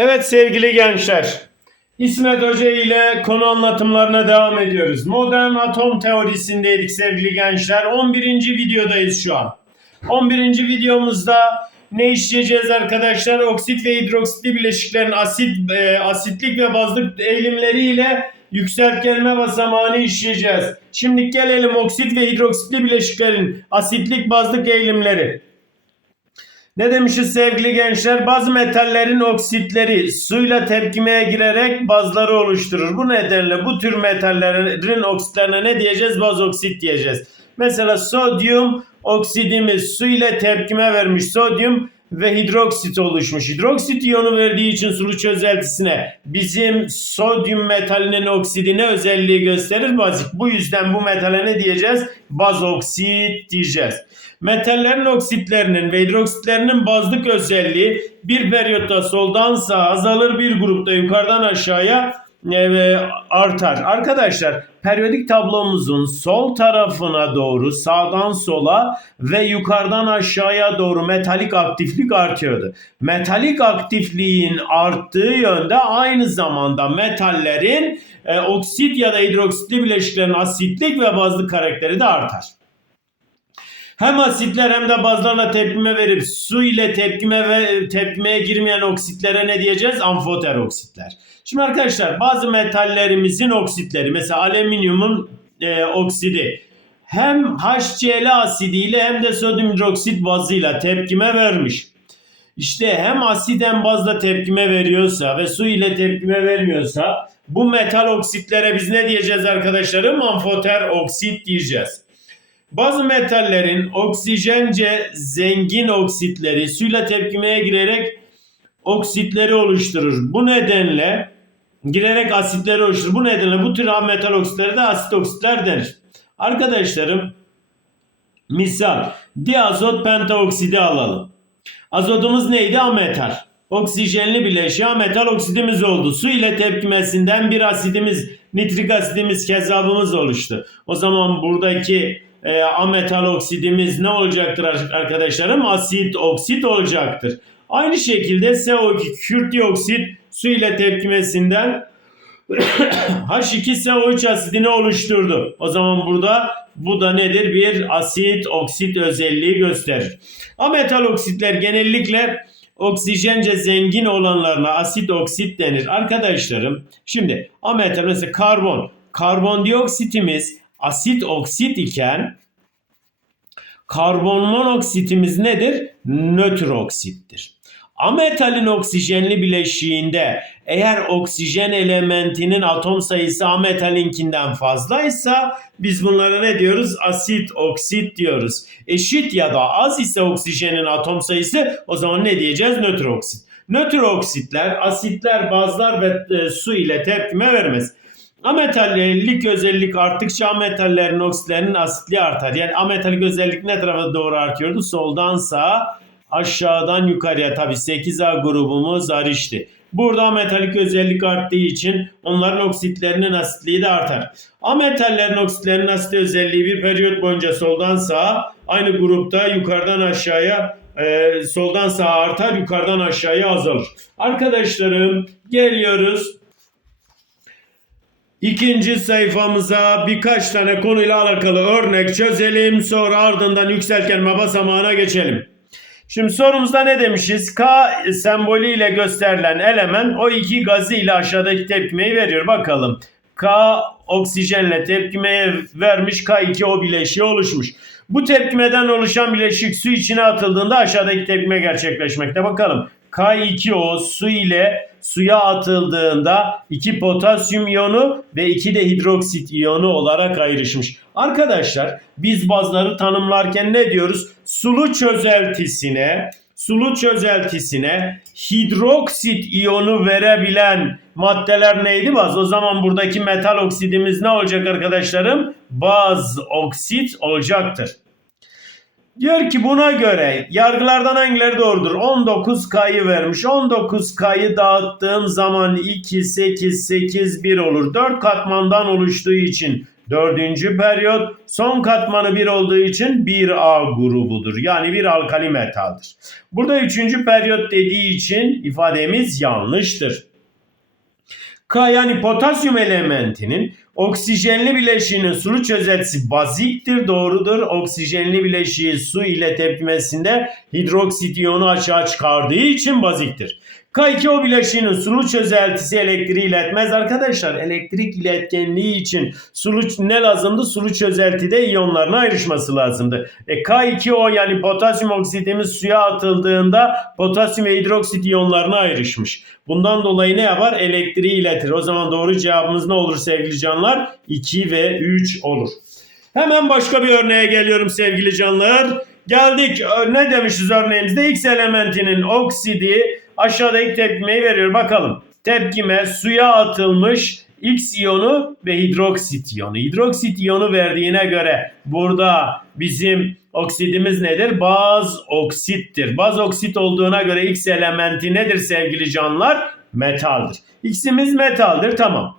Evet sevgili gençler. İsmet Hoca ile konu anlatımlarına devam ediyoruz. Modern atom teorisindeydik sevgili gençler. 11. videodayız şu an. 11. videomuzda ne işleyeceğiz arkadaşlar? Oksit ve hidroksitli bileşiklerin asit, e, asitlik ve bazlık eğilimleriyle yükseltgelme basamağını işleyeceğiz. Şimdi gelelim oksit ve hidroksitli bileşiklerin asitlik bazlık eğilimleri. Ne demişiz sevgili gençler? Bazı metallerin oksitleri suyla tepkimeye girerek bazları oluşturur. Bu nedenle bu tür metallerin oksitlerine ne diyeceğiz? Baz oksit diyeceğiz. Mesela sodyum oksidimiz su ile tepkime vermiş sodyum ve hidroksit oluşmuş. Hidroksit iyonu verdiği için sulu çözeltisine bizim sodyum metalinin oksidine özelliği gösterir bazik. Bu yüzden bu metale ne diyeceğiz? Baz oksit diyeceğiz. Metallerin oksitlerinin ve hidroksitlerinin bazlık özelliği bir periyotta soldan sağa azalır bir grupta yukarıdan aşağıya artar. Arkadaşlar periyodik tablomuzun sol tarafına doğru sağdan sola ve yukarıdan aşağıya doğru metalik aktiflik artıyordu. Metalik aktifliğin arttığı yönde aynı zamanda metallerin e, oksit ya da hidroksitli bileşiklerin asitlik ve bazlık karakteri de artar. Hem asitler hem de bazlarla tepkime verip su ile tepkime ve tepkimeye girmeyen oksitlere ne diyeceğiz? Amfoter oksitler. Şimdi arkadaşlar bazı metallerimizin oksitleri mesela alüminyumun e, oksidi hem HCl asidiyle hem de sodyum hidroksit bazıyla tepkime vermiş. İşte hem asit hem bazla tepkime veriyorsa ve su ile tepkime vermiyorsa bu metal oksitlere biz ne diyeceğiz arkadaşlarım? Amfoter oksit diyeceğiz. Bazı metallerin oksijence zengin oksitleri suyla tepkimeye girerek oksitleri oluşturur. Bu nedenle girerek asitleri oluşturur. Bu nedenle bu tür ham metal oksitleri de asit oksitler denir. Arkadaşlarım misal diazot pentaoksidi alalım. Azotumuz neydi? Ametal. Oksijenli bileşiği metal oksidimiz oldu. Su ile tepkimesinden bir asidimiz, nitrik asidimiz, kezabımız oluştu. O zaman buradaki e, ametal oksidimiz ne olacaktır arkadaşlarım? Asit oksit olacaktır. Aynı şekilde CO2 kükürt dioksit su ile tepkimesinden H2SO3 asidini oluşturdu. O zaman burada bu da nedir? Bir asit oksit özelliği gösterir. Ametal oksitler genellikle oksijence zengin olanlarına asit oksit denir. Arkadaşlarım şimdi ametal mesela karbon. Karbondioksitimiz asit oksit iken karbon monoksitimiz nedir? Nötr oksittir. Ametalin oksijenli bileşiğinde eğer oksijen elementinin atom sayısı ametalinkinden fazlaysa biz bunlara ne diyoruz? Asit oksit diyoruz. Eşit ya da az ise oksijenin atom sayısı o zaman ne diyeceğiz? Nötr oksit. Nötr oksitler, asitler, bazlar ve e, su ile tepkime vermez. Ametallik özellik arttıkça ametallerin oksitlerinin asitliği artar. Yani ametalik özellik ne tarafa doğru artıyordu? Soldan sağa, aşağıdan yukarıya. Tabi 8A grubumuz arişti. Burada ametalik özellik arttığı için onların oksitlerinin asitliği de artar. Ametallerin oksitlerinin asit özelliği bir periyot boyunca soldan sağa aynı grupta yukarıdan aşağıya e, soldan sağa artar yukarıdan aşağıya azalır. Arkadaşlarım geliyoruz İkinci sayfamıza birkaç tane konuyla alakalı örnek çözelim. Sonra ardından yükseltgenme basamağına geçelim. Şimdi sorumuzda ne demişiz? K sembolü ile gösterilen element o iki gazı ile aşağıdaki tepkimeyi veriyor. Bakalım. K oksijenle tepkimeye vermiş. K2 o bileşiği oluşmuş. Bu tepkimeden oluşan bileşik su içine atıldığında aşağıdaki tepkime gerçekleşmekte. Bakalım. K2O su ile suya atıldığında 2 potasyum iyonu ve 2 de hidroksit iyonu olarak ayrışmış. Arkadaşlar biz bazıları tanımlarken ne diyoruz? Sulu çözeltisine sulu çözeltisine hidroksit iyonu verebilen maddeler neydi baz? O zaman buradaki metal oksidimiz ne olacak arkadaşlarım? Baz oksit olacaktır. Diyor ki buna göre yargılardan hangileri doğrudur? 19K'yı vermiş. 19K'yı dağıttığım zaman 2, 8, 8, 1 olur. 4 katmandan oluştuğu için Dördüncü periyot son katmanı 1 olduğu için 1A grubudur. Yani bir alkali metaldir. Burada üçüncü periyot dediği için ifademiz yanlıştır. K yani potasyum elementinin oksijenli bileşiğinin sulu çözeltisi baziktir. Doğrudur. Oksijenli bileşiği su ile tepkimesinde hidroksit iyonu açığa çıkardığı için baziktir. K2O bileşiğinin sulu çözeltisi elektriği iletmez arkadaşlar. Elektrik iletkenliği için sulu ne lazımdı? Sulu çözeltide iyonların ayrışması lazımdı. E K2O yani potasyum oksitimiz suya atıldığında potasyum ve hidroksit iyonlarına ayrışmış. Bundan dolayı ne yapar? Elektriği iletir. O zaman doğru cevabımız ne olur sevgili canlar? 2 ve 3 olur. Hemen başka bir örneğe geliyorum sevgili canlar. Geldik ne demişiz örneğimizde? X elementinin oksidi aşağıdaki tepkimeyi veriyor. Bakalım. Tepkime suya atılmış X iyonu ve hidroksit iyonu. Hidroksit iyonu verdiğine göre burada bizim oksidimiz nedir? Baz oksittir. Baz oksit olduğuna göre X elementi nedir sevgili canlar? Metaldir. X'imiz metaldir tamam.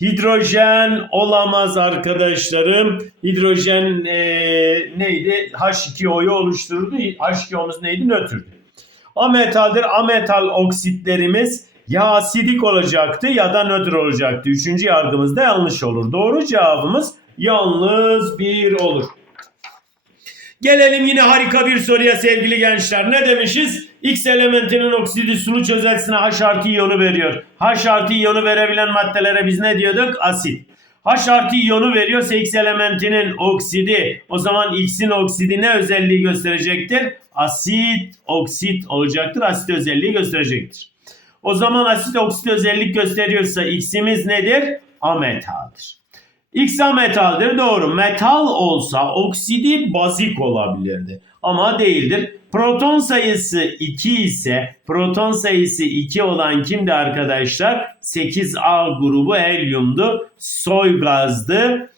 Hidrojen olamaz arkadaşlarım. Hidrojen e, neydi? H2O'yu oluşturdu. H2O'muz neydi? Nötrdü. Ametaldir. Ametal oksitlerimiz ya asidik olacaktı ya da nötr olacaktı. Üçüncü yargımız da yanlış olur. Doğru cevabımız yalnız bir olur. Gelelim yine harika bir soruya sevgili gençler. Ne demişiz? X elementinin oksidi sulu çözeltisine H artı iyonu veriyor. H artı iyonu verebilen maddelere biz ne diyorduk? Asit. H artı iyonu veriyorsa X elementinin oksidi o zaman X'in oksidi ne özelliği gösterecektir? Asit oksit olacaktır. Asit özelliği gösterecektir. O zaman asit oksit özellik gösteriyorsa X'imiz nedir? Ametaldir. X metaldir doğru. Metal olsa oksidi bazik olabilirdi. Ama değildir. Proton sayısı 2 ise proton sayısı 2 olan kimdi arkadaşlar? 8A grubu helyumdu. Soy gazdı.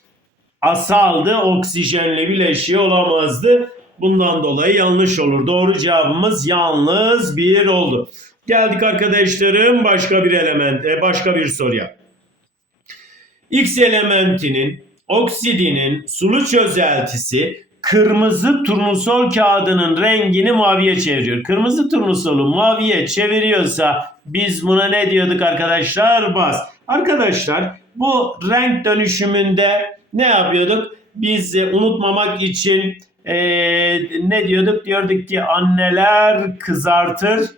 Asaldı. Oksijenle bileşiği olamazdı. Bundan dolayı yanlış olur. Doğru cevabımız yalnız bir oldu. Geldik arkadaşlarım başka bir element, başka bir soruya. X elementinin oksidinin sulu çözeltisi kırmızı turnusol kağıdının rengini maviye çeviriyor. Kırmızı turnusolu maviye çeviriyorsa biz buna ne diyorduk arkadaşlar? Baz. Arkadaşlar bu renk dönüşümünde ne yapıyorduk? Biz e, unutmamak için e, ne diyorduk? Diyorduk ki anneler kızartır.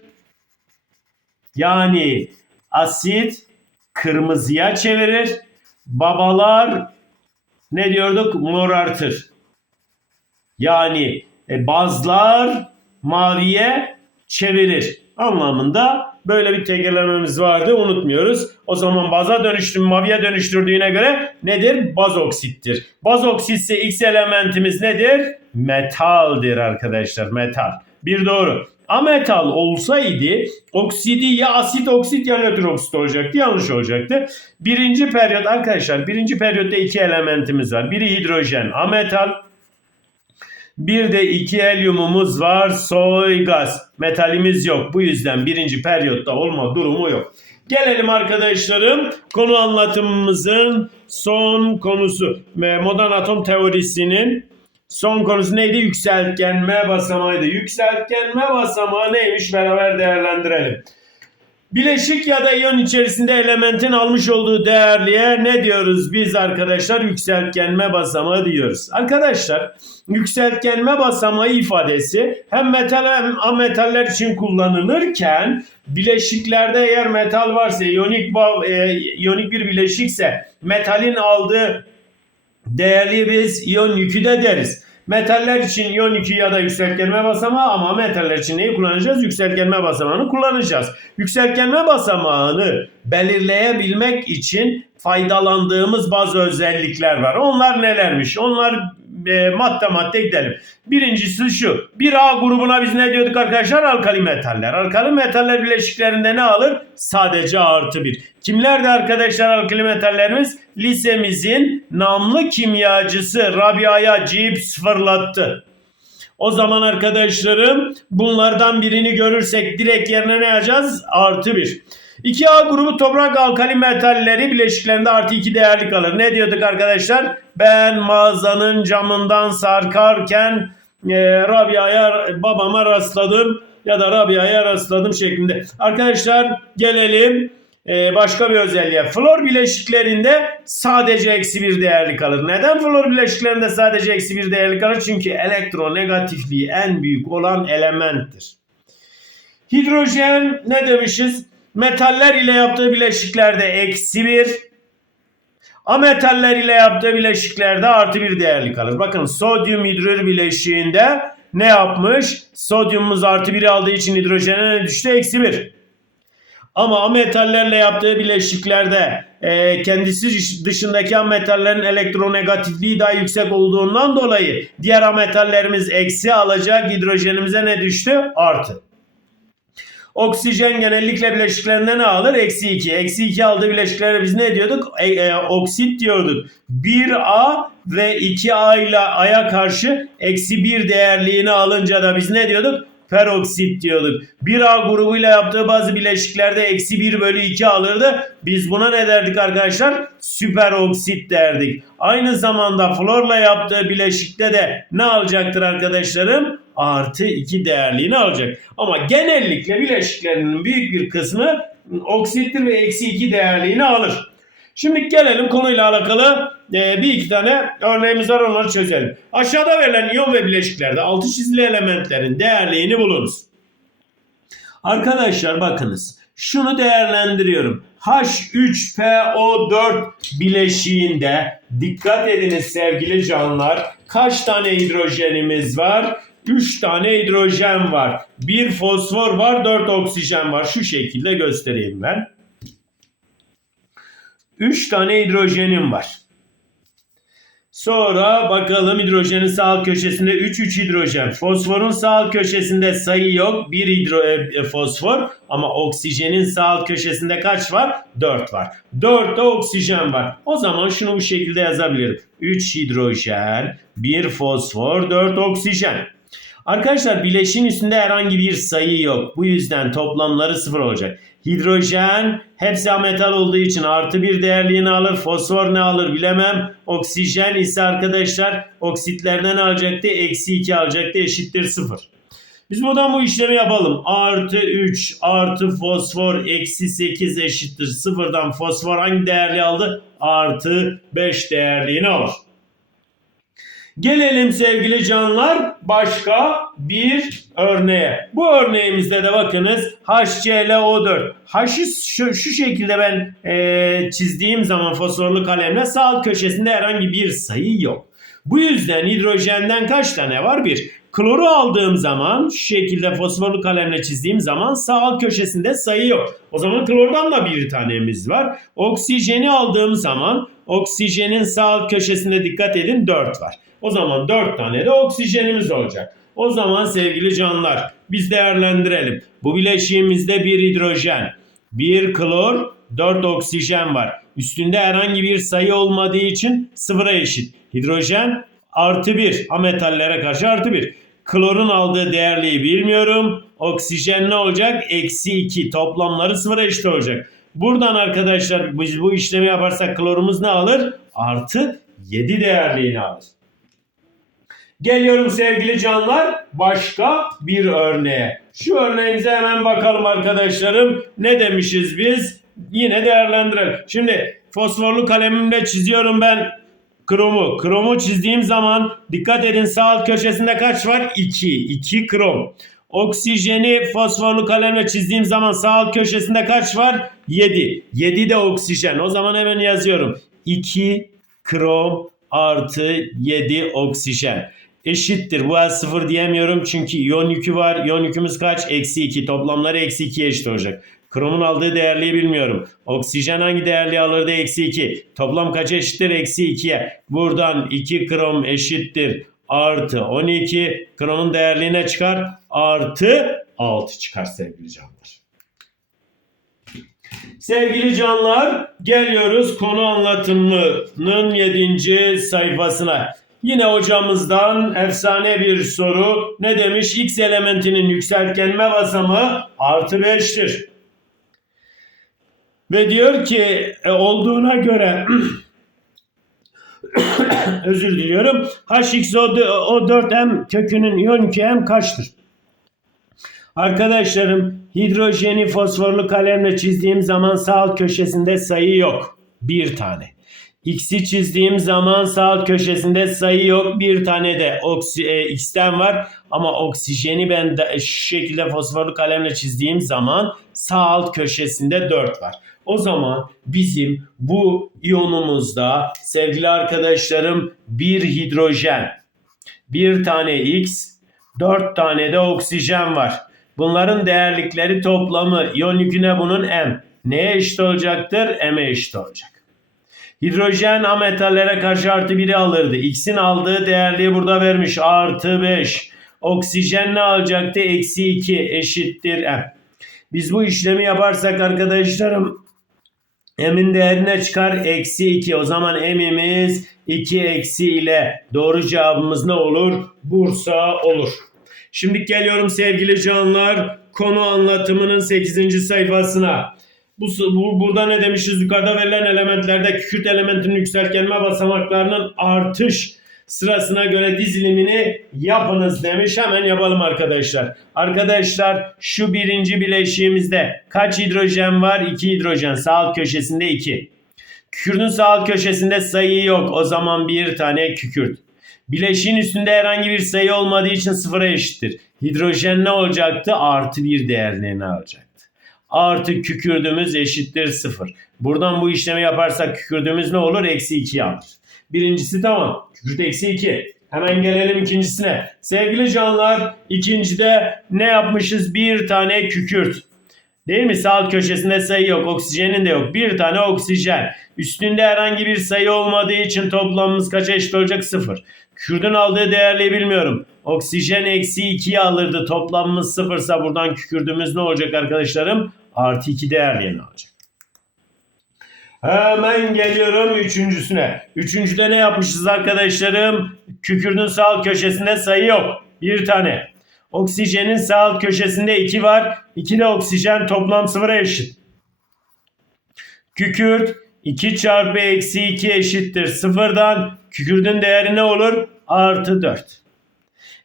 Yani asit kırmızıya çevirir babalar ne diyorduk? Morartır. Yani e, bazlar maviye çevirir anlamında böyle bir tekerlememiz vardı unutmuyoruz. O zaman baza dönüştüm maviye dönüştürdüğüne göre nedir? Baz oksittir. Baz oksitse X elementimiz nedir? Metaldir arkadaşlar metal. Bir doğru. Ametal olsaydı oksidi ya asit oksit ya nötr oksit olacaktı. Yanlış olacaktı. Birinci periyot arkadaşlar birinci periyotta iki elementimiz var. Biri hidrojen ametal. Bir de iki helyumumuz var soy gaz. Metalimiz yok. Bu yüzden birinci periyotta olma durumu yok. Gelelim arkadaşlarım konu anlatımımızın son konusu. Modern atom teorisinin Son konusu neydi? Yükseltgenme basamağıydı. Yükseltgenme basamağı neymiş beraber değerlendirelim. Bileşik ya da iyon içerisinde elementin almış olduğu değerliğe ne diyoruz biz arkadaşlar? Yükseltgenme basamağı diyoruz. Arkadaşlar yükseltgenme basamağı ifadesi hem metal hem ametaller için kullanılırken bileşiklerde eğer metal varsa iyonik, e, iyonik bir bileşikse metalin aldığı değerli biz iyon yükü de deriz. Metaller için iyon yükü ya da yükseltgenme basamağı ama metaller için neyi kullanacağız? Yükseltgenme basamağını kullanacağız. Yükseltgenme basamağını belirleyebilmek için faydalandığımız bazı özellikler var. Onlar nelermiş? Onlar e, madde madde gidelim. Birincisi şu. Bir A grubuna biz ne diyorduk arkadaşlar? Alkali metaller. Alkali metaller bileşiklerinde ne alır? Sadece artı bir. Kimlerdi arkadaşlar alkali metallerimiz? Lisemizin namlı kimyacısı Rabia'ya cips fırlattı. O zaman arkadaşlarım bunlardan birini görürsek direkt yerine ne yazacağız? Artı 1. 2A grubu toprak alkali metalleri bileşiklerinde artı 2 değerli kalır. Ne diyorduk arkadaşlar? Ben mağazanın camından sarkarken e, Rabia'ya babama rastladım ya da Rabia'ya rastladım şeklinde. Arkadaşlar gelelim e, başka bir özelliğe. Flor bileşiklerinde sadece eksi bir değerli kalır. Neden flor bileşiklerinde sadece eksi bir değerli kalır? Çünkü elektronegatifliği en büyük olan elementtir. Hidrojen ne demişiz? Metaller ile yaptığı bileşiklerde eksi bir, ametaller ile yaptığı bileşiklerde artı bir değerli kalır. Bakın sodyum hidrür bileşiğinde ne yapmış? Sodyumumuz artı bir aldığı için hidrojene ne düştü? Eksi bir. Ama ametallerle yaptığı bileşiklerde e, kendisi dışındaki ametallerin elektronegatifliği daha yüksek olduğundan dolayı diğer ametallerimiz eksi alacak hidrojenimize ne düştü? Artı. Oksijen genellikle bileşiklerinde ne alır? Eksi 2. Eksi 2 aldığı bileşiklere biz ne diyorduk? E, e, oksit diyorduk. 1A ve 2A ile A'ya karşı eksi 1 değerliğini alınca da biz ne diyorduk? Peroksit diyorduk. 1A grubuyla yaptığı bazı bileşiklerde eksi 1 bölü 2 alırdı. Biz buna ne derdik arkadaşlar? Süperoksit derdik. Aynı zamanda florla yaptığı bileşikte de ne alacaktır arkadaşlarım? Artı 2 değerliğini alacak. Ama genellikle bileşiklerinin büyük bir kısmı oksittir ve eksi 2 değerliğini alır. Şimdi gelelim konuyla alakalı e, bir iki tane örneğimiz var onları çözelim. Aşağıda verilen iyon ve bileşiklerde altı çizili elementlerin değerliğini bulunuz. Arkadaşlar bakınız şunu değerlendiriyorum. H3PO4 bileşiğinde dikkat ediniz sevgili canlar. Kaç tane hidrojenimiz var? 3 tane hidrojen var. 1 fosfor var, 4 oksijen var. Şu şekilde göstereyim ben. 3 tane hidrojenim var. Sonra bakalım hidrojenin sağ köşesinde 3 3 hidrojen. Fosforun sağ köşesinde sayı yok. 1 hidro e, fosfor ama oksijenin sağ köşesinde kaç var? 4 var. 4 de oksijen var. O zaman şunu bu şekilde yazabilirim. 3 hidrojen, 1 fosfor, 4 oksijen. Arkadaşlar bileşin üstünde herhangi bir sayı yok. Bu yüzden toplamları sıfır olacak. Hidrojen hepsi ametal olduğu için artı bir değerliğini alır. Fosfor ne alır bilemem. Oksijen ise arkadaşlar oksitlerden alacaktı? Eksi 2 alacaktı eşittir 0. Biz buradan bu işlemi yapalım. Artı 3 artı fosfor eksi 8 eşittir 0'dan fosfor hangi değerli aldı? Artı 5 değerliğini alır. Gelelim sevgili canlar başka bir örneğe. Bu örneğimizde de bakınız HClO4. H'ı şu, şu şekilde ben e, çizdiğim zaman fosforlu kalemle sağ köşesinde herhangi bir sayı yok. Bu yüzden hidrojenden kaç tane var? Bir. Kloru aldığım zaman şu şekilde fosforlu kalemle çizdiğim zaman sağ alt köşesinde sayı yok. O zaman klordan da bir tanemiz var. Oksijeni aldığım zaman oksijenin sağ köşesinde dikkat edin 4 var. O zaman 4 tane de oksijenimiz olacak. O zaman sevgili canlar biz değerlendirelim. Bu bileşiğimizde bir hidrojen, bir klor, 4 oksijen var. Üstünde herhangi bir sayı olmadığı için sıfıra eşit. Hidrojen artı 1 ametallere karşı artı 1. Klorun aldığı değerliği bilmiyorum. Oksijen ne olacak? Eksi 2 toplamları sıfıra eşit olacak. Buradan arkadaşlar biz bu işlemi yaparsak klorumuz ne alır? Artı 7 değerliğini alır. Geliyorum sevgili canlar başka bir örneğe. Şu örneğimize hemen bakalım arkadaşlarım. Ne demişiz biz? Yine değerlendirelim. Şimdi fosforlu kalemimle çiziyorum ben kromu. Kromu çizdiğim zaman dikkat edin sağ alt köşesinde kaç var? 2. 2 krom. Oksijeni fosforlu kalemle çizdiğim zaman sağ alt köşesinde kaç var? 7. 7 de oksijen. O zaman hemen yazıyorum. 2 krom artı 7 oksijen eşittir. Bu el sıfır diyemiyorum çünkü iyon yükü var. İyon yükümüz kaç? Eksi 2. Toplamları eksi 2'ye eşit olacak. Kromun aldığı değerliği bilmiyorum. Oksijen hangi değerliği alırdı? Eksi 2. Toplam kaç eşittir? Eksi 2'ye. Buradan 2 krom eşittir. Artı 12. Kromun değerliğine çıkar? Artı 6 çıkar sevgili canlar. Sevgili canlar geliyoruz konu anlatımının 7. sayfasına. Yine hocamızdan efsane bir soru. Ne demiş? X elementinin yükseltgenme basamağı artı 5'tir. Ve diyor ki e, olduğuna göre özür diliyorum. Hx o, o 4m kökünün iyon 2m kaçtır? Arkadaşlarım hidrojeni fosforlu kalemle çizdiğim zaman sağ alt köşesinde sayı yok. Bir tane. X'i çizdiğim zaman sağ alt köşesinde sayı yok. Bir tane de oksi, e, X'ten var. Ama oksijeni ben de şu şekilde fosforlu kalemle çizdiğim zaman sağ alt köşesinde 4 var. O zaman bizim bu iyonumuzda sevgili arkadaşlarım bir hidrojen, bir tane X, 4 tane de oksijen var. Bunların değerlikleri toplamı iyon yüküne bunun M. Neye eşit olacaktır? M'e eşit olacak. Hidrojen ametallere karşı artı 1'i alırdı. X'in aldığı değerliği burada vermiş. Artı 5. Oksijen ne alacaktı? Eksi 2 eşittir M. Biz bu işlemi yaparsak arkadaşlarım M'in değerine çıkar? Eksi 2. O zaman M'imiz 2 eksi ile doğru cevabımız ne olur? Bursa olur. Şimdi geliyorum sevgili canlar konu anlatımının 8. sayfasına. Bu, bu burada ne demişiz? Yukarıda verilen elementlerde kükürt elementinin yükseltgenme basamaklarının artış sırasına göre dizilimini yapınız demiş. Hemen yapalım arkadaşlar. Arkadaşlar şu birinci bileşiğimizde kaç hidrojen var? 2 hidrojen. Sağ alt köşesinde 2. Kükürtün sağ alt köşesinde sayı yok. O zaman bir tane kükürt. Bileşiğin üstünde herhangi bir sayı olmadığı için sıfıra eşittir. Hidrojen ne olacaktı? Artı bir değerlerini alacaktı. Artı kükürdüğümüz eşittir sıfır. Buradan bu işlemi yaparsak kükürdüğümüz ne olur? Eksi 2 alır. Birincisi tamam. Kükürt eksi 2. Hemen gelelim ikincisine. Sevgili canlar ikincide ne yapmışız? Bir tane kükürt. Değil mi? Sağ köşesinde sayı yok. Oksijenin de yok. Bir tane oksijen. Üstünde herhangi bir sayı olmadığı için toplamımız kaça eşit olacak? Sıfır. Kükürdün aldığı değerliği bilmiyorum. Oksijen eksi 2'yi alırdı. Toplamımız sıfırsa buradan kükürdüğümüz ne olacak arkadaşlarım? Artı 2 değerliğini alacak. Hemen geliyorum üçüncüsüne. Üçüncüde ne yapmışız arkadaşlarım? Kükürdün sağ köşesinde sayı yok. Bir tane. Oksijenin sağ köşesinde 2 var. 2 de oksijen toplam sıfıra eşit. Kükürt 2 çarpı eksi 2 eşittir. Sıfırdan kükürdün değeri ne olur? Artı 4.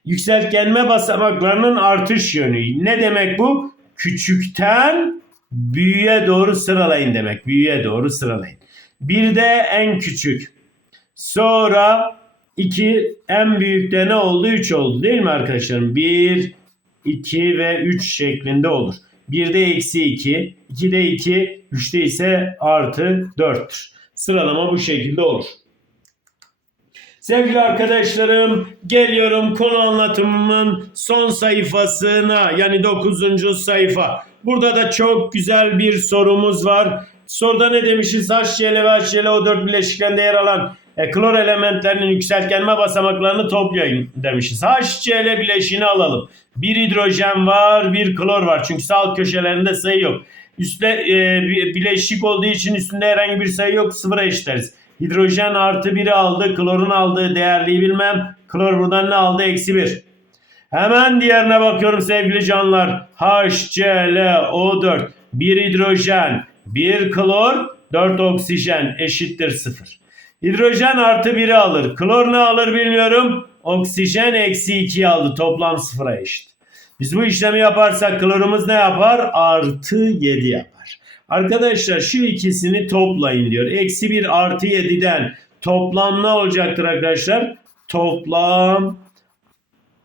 Yükseltgenme basamaklarının artış yönü. Ne demek bu? Küçükten büyüğe doğru sıralayın demek. Büyüğe doğru sıralayın. Bir de en küçük. Sonra 2 en büyükte ne oldu? 3 oldu değil mi arkadaşlarım? 1, 2 ve 3 şeklinde olur. 1'de eksi 2, 2'de 2, 3'te ise artı 4'tür. Sıralama bu şekilde olur. Sevgili arkadaşlarım geliyorum konu anlatımımın son sayfasına yani 9. sayfa. Burada da çok güzel bir sorumuz var. Soruda ne demişiz? HCl ve HClO4 bileşiklerinde yer alan e, klor elementlerinin yükseltgenme basamaklarını toplayın demişiz. HCl bileşiğini alalım. Bir hidrojen var, bir klor var. Çünkü sağ alt köşelerinde sayı yok. Üstte e, bileşik olduğu için üstünde herhangi bir sayı yok. Sıfıra eşitleriz. Hidrojen artı 1'i aldı. Klorun aldığı değerliği bilmem. Klor buradan ne aldı? Eksi 1. Hemen diğerine bakıyorum sevgili canlar. HClO4. Bir hidrojen, bir klor, 4 oksijen eşittir 0. Hidrojen artı 1'i alır. Klor ne alır bilmiyorum. Oksijen eksi 2'yi aldı. Toplam 0'a eşit. Biz bu işlemi yaparsak klorumuz ne yapar? Artı 7 yapar. Arkadaşlar şu ikisini toplayın diyor. Eksi 1 artı 7'den toplam ne olacaktır arkadaşlar? Toplam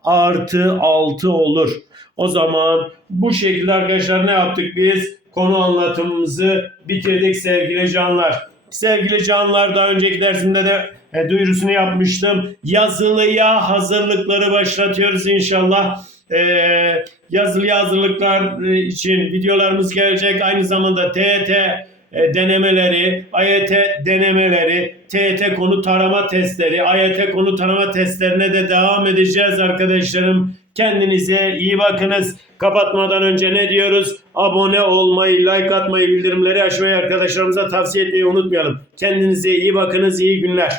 artı 6 olur. O zaman bu şekilde arkadaşlar ne yaptık biz? Konu anlatımımızı bitirdik sevgili canlar. Sevgili canlar daha önceki dersimde de e, duyurusunu yapmıştım. Yazılıya hazırlıkları başlatıyoruz inşallah. E, yazılı hazırlıklar e, için videolarımız gelecek. Aynı zamanda TET e, denemeleri, AYT denemeleri, TET konu tarama testleri, AYT konu tarama testlerine de devam edeceğiz arkadaşlarım. Kendinize iyi bakınız. Kapatmadan önce ne diyoruz? Abone olmayı, like atmayı, bildirimleri açmayı arkadaşlarımıza tavsiye etmeyi unutmayalım. Kendinize iyi bakınız, iyi günler.